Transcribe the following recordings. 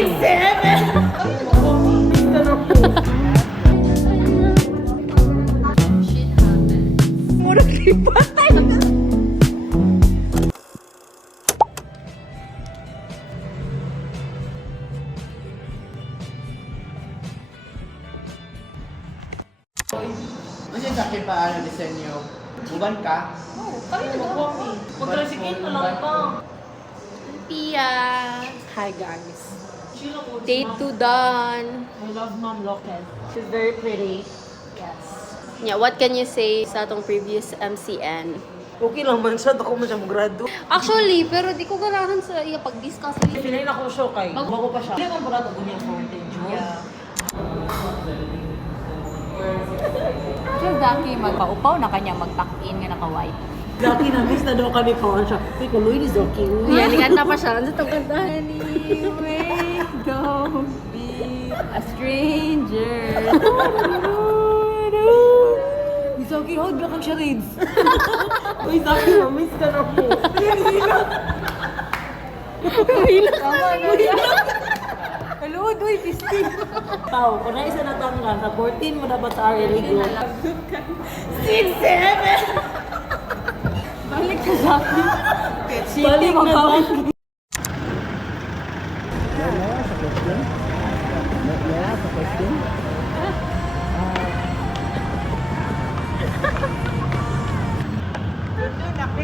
Ano yung sakit pa ano disenyo? Buban ka? Oo, kami nag-walk eh. Mag-resikin na lang ito. Pia. Hi guys. Sheila ko. Day 2 done. I love Mom Locket. She's very pretty. Yes. Yeah, what can you say sa atong previous MCN? Okay lang man siya, ako man siya mag-grado. Actually, pero di ko ganahan sa iya pag-discuss. Pinayin ako siya kay. Bago pa siya. Hindi naman parang ako niya 14 June. Yeah. Siya Zaki magpaupaw na kanya mag-tuck-in nga naka-white. Zaki na miss na daw ka ni Kawan siya. Uy, kaloy ni Zaki. Yan, ikanta pa siya. Ano itong kantahan? Anyway, don't be a stranger. Uy, Zaki, hold na kang charades. Uy, Zaki, ma-miss ka na po. Hello, doy, pisting. Tao, kung na isa natanggal, sa 14 mo dapat sa area ligo. Balik ka Zaki. Balik na Zaki.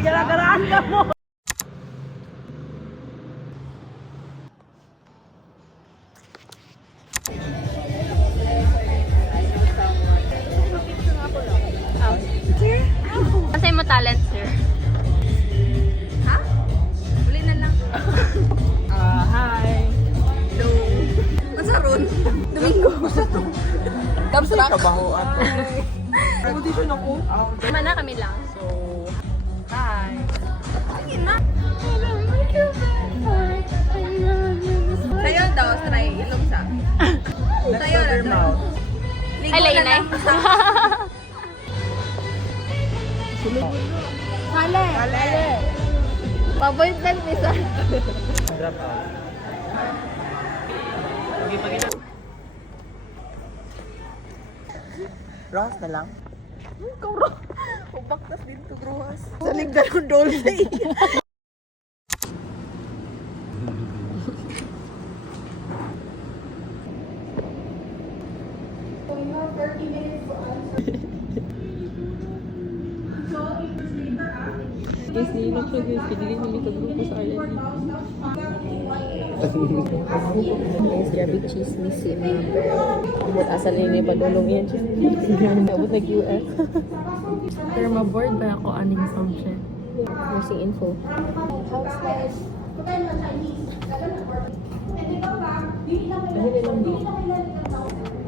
Gara-garaan ka mo. Kasi mo talent, sir. Ha? Uli na lang. Hi. Hello. Masa ron? Domingo. Kamsrak. Kabaho ato. Audition ako. Mana kami lang. So, hi. Sige na. Sa'yo daw, try. Ilong sa. Sa'yo na daw. Ay, lainay. Hale. Hale. Pa-appointment ni sir. Drop out. Ross na lang. Baktas dito, Gruhas. Sa ligdan ng Dolce. Guys, nilak siya guys. Pinigil kami ka-grupo sa island. Guys, grabe chismis si member. Abot asal yun yung padulong yan. Abot nag-US. Pero ma-board ba ako aning subject? Nursing info. Dahil lang di.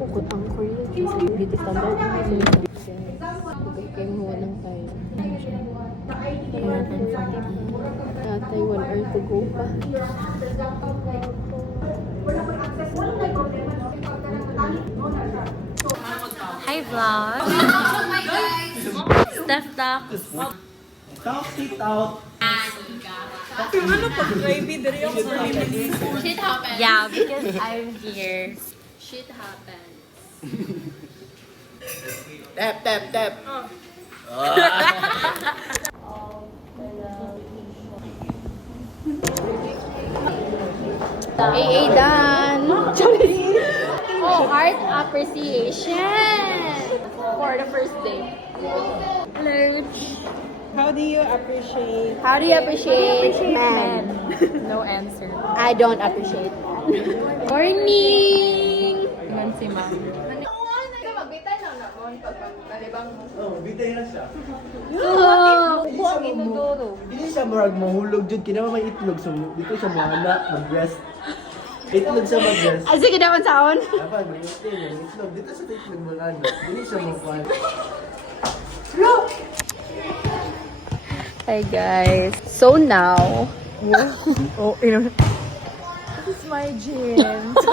Pukot ang Korean. Beauty standard. Kaya mo lang tayo. Tatay, 1 hour to go pa. Hi vlog! Steph Doc. Talk it out. Shit happens. Yeah, because I'm here. Shit happens. Tap, tap, tap. AA done. Oh, art appreciation for the first day. Hello. How do you appreciate? How do you appreciate men? No answer. I don't appreciate men. Morning. Iman si ma'am. Oh, bitay na siya. Oh. Buwang inuduro. Hindi siya marag mahulog dyan. Kinama may itlog. So, dito siya mahala, mag-rest. Itlog siya mag-rest. Ay, sige naman sa on. Dapat, may itlog. Dito sa itlog mo ano. Hindi siya mag-fan. Hi guys. So now, Oh, you know. This is my gym. So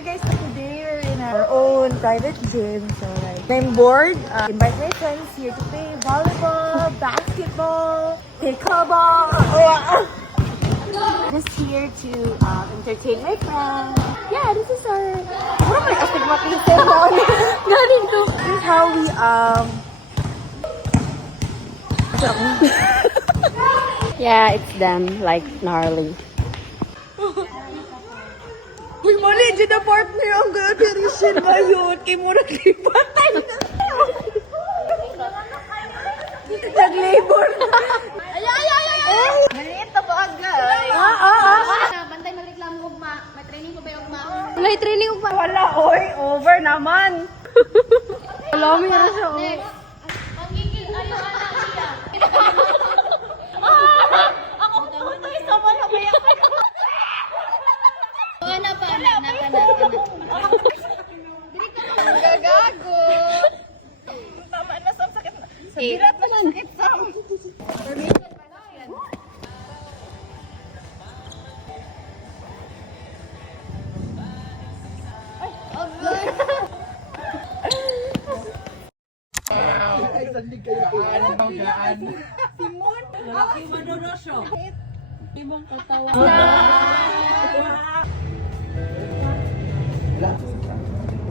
guys, today we're in our own private gym. So like, I'm bored. Invite my friends here to play volleyball, basketball, pickleball. Just here to entertain my friends. Yeah, this is our... Ano may astigmatism na? Galing to. This is how we, Yeah, it's them, like, gnarly. Uy, mali, dyan na partner ang graduation ngayon. Kay mura kay patay na. Nag-labor na. Maliit na bagay. Bantay magreklamo ugma. May training ko ba yung ugma? Wala, training pa. Wala, oy. Over naman. Wala, may na siya. Next. Pagigil, ayaw anak niya. Ako, tayo sa mga kaya ka. Anak pa, anak. Gagago. Tama na, Sam. Sakit na. Sa bilat na sakit, Sam.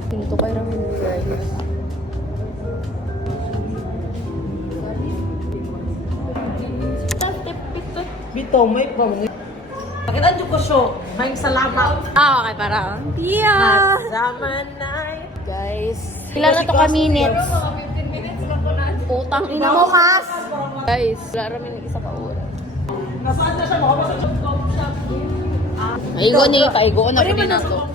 Pinto kayo namin, guys. Bito, may pang. Nakita niyo ko siya. May salamat. Okay, para. Yeah! Zaman night. Guys, ilan na to ka minutes? Putang ina mo, Kas! Guys, wala namin ng isa ka oras. Nasaan na siya? Makapasok sa coffee shop. Aigo niya yung kaigoon na rin na to.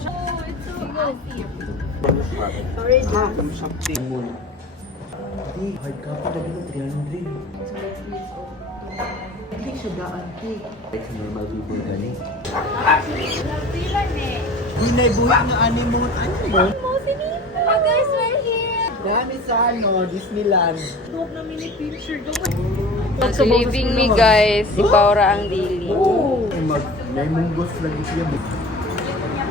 Something mo. Di, hard ka pa lagi ng 300. Hindi siya daan, di. Like sa normal people gani. Hinay buhay nga ani mo. Ano mo? Guys, we're here. Dami sa Disneyland. Leaving me, guys. Si Paura ang dili. May munggos lagi siya.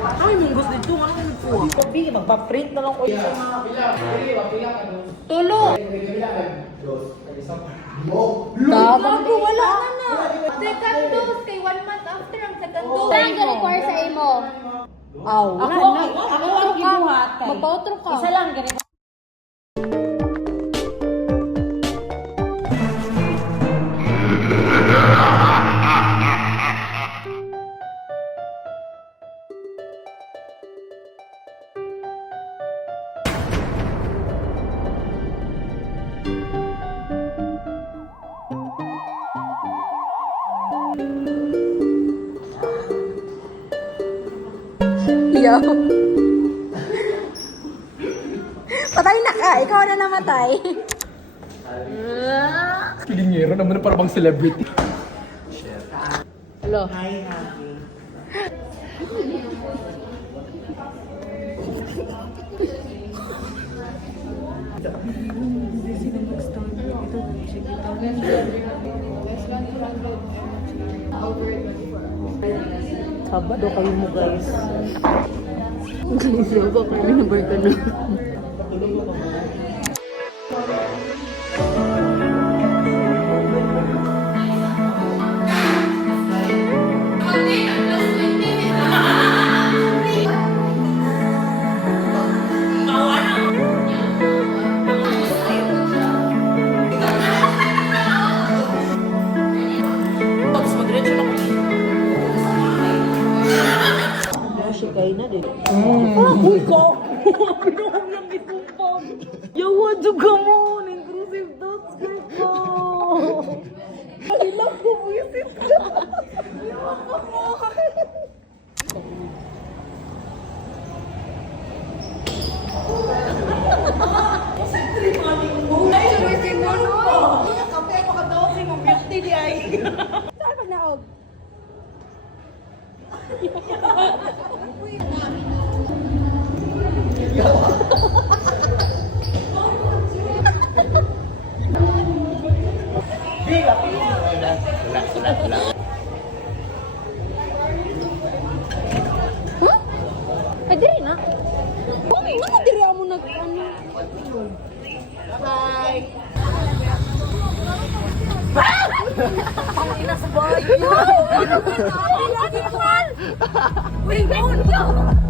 Ay, mong gusto dito. Ano yung po? Kopi, magpa-print na lang ko yun. Tulo! Gago, wala na. Second dose, kay 1 month after ang second dose. Saan ka require sa imo? Aw, Ako ang gibuhat kay. Magpautro ka. Isa lang, ganito. Yo. Patay na ka. Ikaw na namatay. Pilingero naman na parang celebrity. Hello. Sabado kayo mo, guys. Guys, ako pa rin number ko na. Kain na din. Uy, ko! Pinuhom lang itumpag. Yawa, duga mo! Intrusive thoughts, guys ko! Ay, lang ko, visit ka! Yawa ka mo! Saan pa naog? Ay, diri na. Kung ano diri mo nag ano? Hi. Ang ina sa bahay. Wait, no, no!